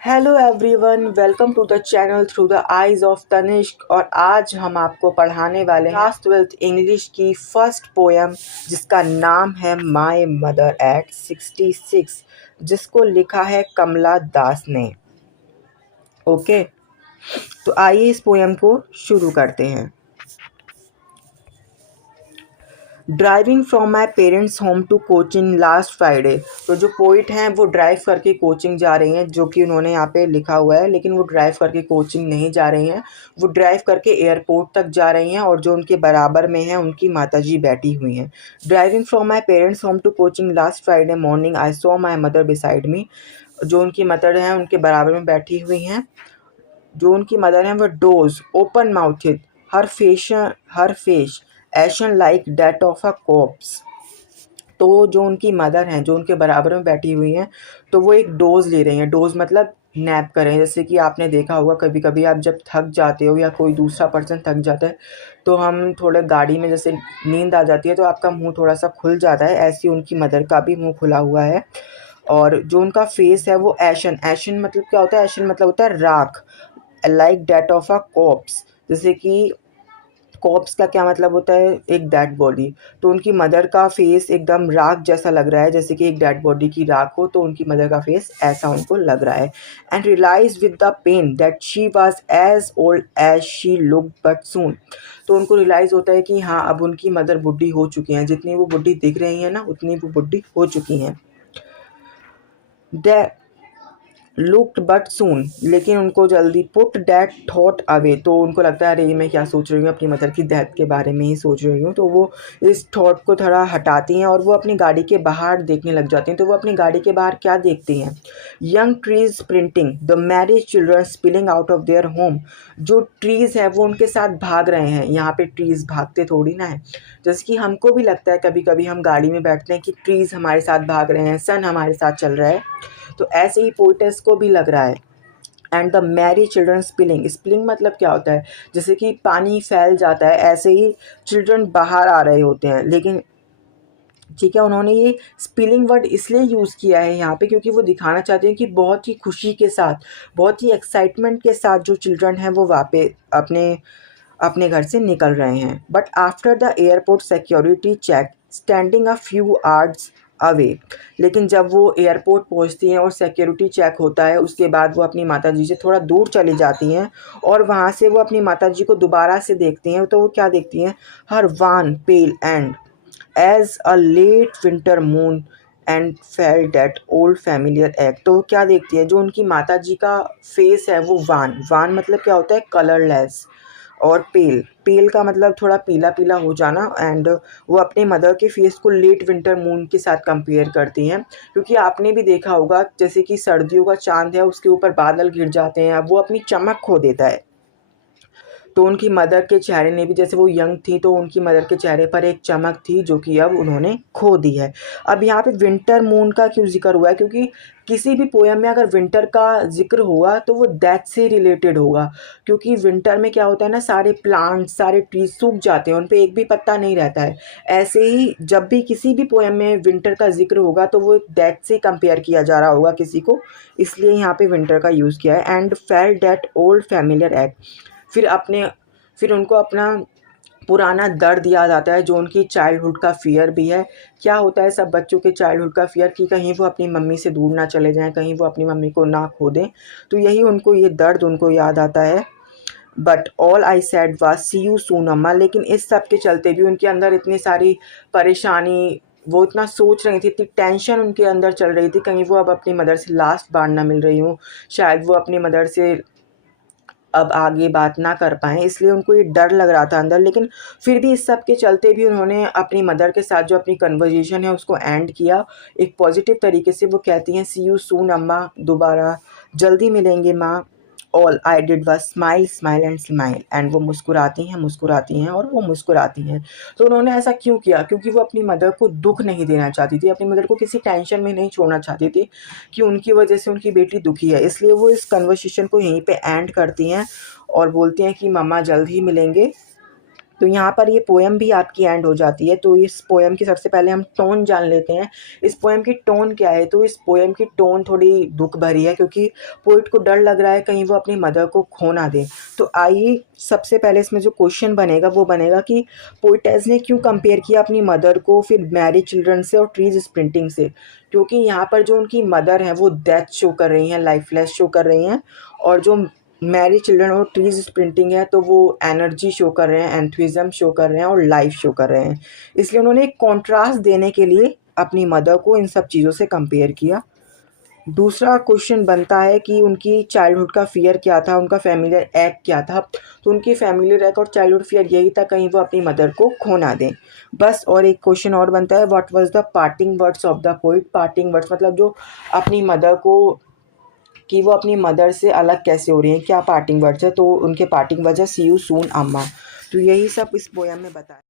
Hello everyone, welcome to the channel through the eyes of Tanishk. और आज हम आपको पढ़ाने वाले हैं क्लास 12th इंग्लिश की फर्स्ट पोएम जिसका नाम है माय मदर एट 66, जिसको लिखा है कमला दास ने। ओके, तो आइए इस पोएम को शुरू करते हैं। Driving from my parents home to coaching last Friday. तो जो पोइट हैं वो ड्राइव करके कोचिंग जा रही हैं, जो कि उन्होंने यहाँ पे लिखा हुआ है, लेकिन वो ड्राइव करके कोचिंग नहीं जा रही हैं, वो ड्राइव करके एयरपोर्ट तक जा रही हैं। और जो उनके बराबर में हैं उनकी माताजी बैठी हुई हैं। Driving from my parents home to coaching last Friday morning I saw my mother beside me. जो उनकी मदर हैं उनके बराबर में बैठी हुई हैं। जो उनकी मदर हैं वो doze open mouthed her face ashen like that of a corpse. तो जो उनकी मदर हैं जो उनके बराबर में बैठी हुई हैं, तो वो एक डोज ले रही हैं। डोज मतलब नैप कर रहे हैं। जैसे कि आपने देखा होगा कभी कभी आप जब थक जाते हो या कोई दूसरा पर्सन थक जाता है, तो हम थोड़े गाड़ी में जैसे नींद आ जाती है तो आपका मुंह थोड़ा सा खुल जाता है, ऐसे उनकी मदर का भी मुंह खुला हुआ है। और जो उनका फेस है वो एशन एशन मतलब क्या होता है? एशन मतलब होता है राख, like that of a corpse. जैसे कि कॉप्स का क्या मतलब होता है? एक डेड बॉडी। तो उनकी मदर का फेस एकदम राख जैसा लग रहा है, जैसे कि एक डेड बॉडी की राख हो, तो उनकी मदर का फेस ऐसा उनको लग रहा है। And realise with the pain that she was as old as she look but soon. तो उनको रियलाइज़ होता है कि हाँ, अब उनकी मदर बुढ़ी हो चुकी हैं। जितनी वो बुढ़ी दिख रही हैं ना, उतनी वो बुढ़ी हो चुकी हैं। लुक्ड बट सून, लेकिन उनको जल्दी पुट डैट थॉट अवे। तो उनको लगता है अरे ये मैं क्या सोच रही हूँ, अपनी मदर की डेथ के बारे में ही सोच रही हूँ। तो वो इस थॉट को थोड़ा हटाती हैं और वो अपनी गाड़ी के बाहर देखने लग जाती हैं। तो वो अपनी गाड़ी के बाहर क्या देखती हैं? Young trees printing the marriage children spilling out of their home. जो ट्रीज़ है वो उनके साथ भाग रहे हैं। यहाँ पे ट्रीज़ भागते थोड़ी ना है। जैसे कि हमको भी लगता है कभी कभी हम गाड़ी में बैठते हैं कि ट्रीज़ हमारे साथ भाग रहे हैं, सन हमारे साथ चल रहा है। तो ऐसे ही पोइटेस को भी लग रहा है। And the Mary children spilling, spilling मतलब क्या होता है? जैसे कि पानी फैल जाता है, ऐसे ही चिल्ड्रन बाहर आ रहे होते हैं। लेकिन ठीक है, उन्होंने ये स्पिलिंग वर्ड इसलिए यूज़ किया है यहाँ पे क्योंकि वो दिखाना चाहते हैं कि बहुत ही खुशी के साथ, बहुत ही एक्साइटमेंट के साथ जो चिल्ड्रन हैं वो वापस अपने अपने घर से निकल रहे हैं। But after the airport security check standing a few hours away. लेकिन जब वो एयरपोर्ट पहुंचती हैं और सिक्योरिटी चेक होता है, उसके बाद वो अपनी माताजी से थोड़ा दूर चली जाती हैं और वहाँ से वो अपनी माताजी को दोबारा से देखती हैं। तो वो क्या देखती हैं? Her wan pale and as a late winter moon and felt that old familiar एक्ट। तो वो क्या देखती है? जो उनकी माताजी का फेस है वो वान वान मतलब क्या होता है? कलरलेस। और पेल पेल का मतलब थोड़ा पीला पीला हो जाना। एंड वो अपने मदर के फेस को लेट विंटर मून के साथ कंपेयर करती हैं, क्योंकि आपने भी देखा होगा जैसे कि सर्दियों का चांद है उसके ऊपर बादल घिर जाते हैं, अब वो अपनी चमक खो देता है। तो उनकी मदर के चेहरे ने भी, जैसे वो यंग थी तो उनकी मदर के चेहरे पर एक चमक थी जो कि अब उन्होंने खो दी है। अब यहाँ पे विंटर मून का क्यों जिक्र हुआ है? क्योंकि किसी भी पोएम में अगर विंटर का जिक्र होगा तो वो डेथ से रिलेटेड होगा। क्योंकि विंटर में क्या होता है ना, सारे प्लांट्स सारे ट्रीज सूख जाते हैं, उन पे एक भी पत्ता नहीं रहता है। ऐसे ही जब भी किसी भी पोएम में विंटर का जिक्र होगा तो वो एक डेथ से कंपेयर किया जा रहा होगा किसी को, इसलिए यहाँ पे विंटर का यूज़ किया है। And felt that old familiar एक्ट। फिर अपने फिर उनको अपना पुराना दर्द याद आता है, जो उनकी चाइल्डहुड का फ़ियर भी है। क्या होता है सब बच्चों के चाइल्डहुड का फ़ियर कि कहीं वो अपनी मम्मी से दूर ना चले जाएं, कहीं वो अपनी मम्मी को ना खो दें। तो यही उनको, ये दर्द उनको याद आता है। But all I said was see you soon Amma. लेकिन इस सब के चलते भी उनके अंदर इतनी सारी परेशानी, वो इतना सोच रही थी, इतनी टेंशन उनके अंदर चल रही थी, कहीं वो अब अपनी मदर से लास्ट बार ना मिल रही हूँ, शायद वो अपनी मदर से अब आगे बात ना कर पाएँ, इसलिए उनको ये डर लग रहा था अंदर। लेकिन फिर भी इस सब के चलते भी उन्होंने अपनी मदर के साथ जो अपनी कन्वर्जेशन है उसको एंड किया एक पॉजिटिव तरीके से। वो कहती हैं सी यू सून अम्मा, दोबारा जल्दी मिलेंगे माँ। All I did was smile smile and smile. And वो मुस्कुराती हैं और वो मुस्कुराती हैं। तो उन्होंने ऐसा क्यों किया? क्योंकि वो अपनी मदर को दुख नहीं देना चाहती थी, अपनी मदर को किसी टेंशन में नहीं छोड़ना चाहती थी कि उनकी वजह से उनकी बेटी दुखी है। इसलिए वो इस कन्वर्सेशन को यहीं पे एंड करती हैं और बोलती हैं कि मम्मा जल्द ही मिलेंगे। तो यहाँ पर ये पोएम भी आपकी एंड हो जाती है। तो इस पोएम की सबसे पहले हम टोन जान लेते हैं। इस पोएम की टोन क्या है? तो इस पोएम की टोन थोड़ी दुख भरी है, क्योंकि पोइट को डर लग रहा है कहीं वो अपनी मदर को खो ना दे। तो आइए सबसे पहले इसमें जो क्वेश्चन बनेगा वो बनेगा कि पोइटेस ने क्यों कंपेयर किया अपनी मदर को फिर मैरिड चिल्ड्रन से और ट्रीज स्प्रिंटिंग से? क्योंकि यहाँ पर जो उनकी मदर हैं वो डेथ शो कर रही हैं, लाइफलेस शो कर रही हैं, और जो मैरिड चिल्ड्रन और ट्रीज स्प्रिंटिंग है तो वो एनर्जी शो कर रहे हैं, एंथुइज्म शो कर रहे हैं और लाइफ शो कर रहे हैं। इसलिए उन्होंने एक कॉन्ट्रास्ट देने के लिए अपनी मदर को इन सब चीज़ों से कंपेयर किया। दूसरा क्वेश्चन बनता है कि उनकी चाइल्डहुड का फ़ियर क्या था, उनका फ़ैमिलियर एक्ट क्या था? तो उनकी फ़ैमिलियर एक्ट और चाइल्डहुड फ़ियर यही था कहीं वो अपनी मदर को खो ना दें। बस, और एक क्वेश्चन और बनता है, what was the parting words of the poet? Parting words मतलब जो अपनी मदर को, कि वो अपनी मदर से अलग कैसे हो रही हैं, क्या पार्टिंग वर्ड्स है? तो उनके पार्टिंग वर्ड्स है सी यू सून अम्मा। तो यही सब इस पोएम में बताया।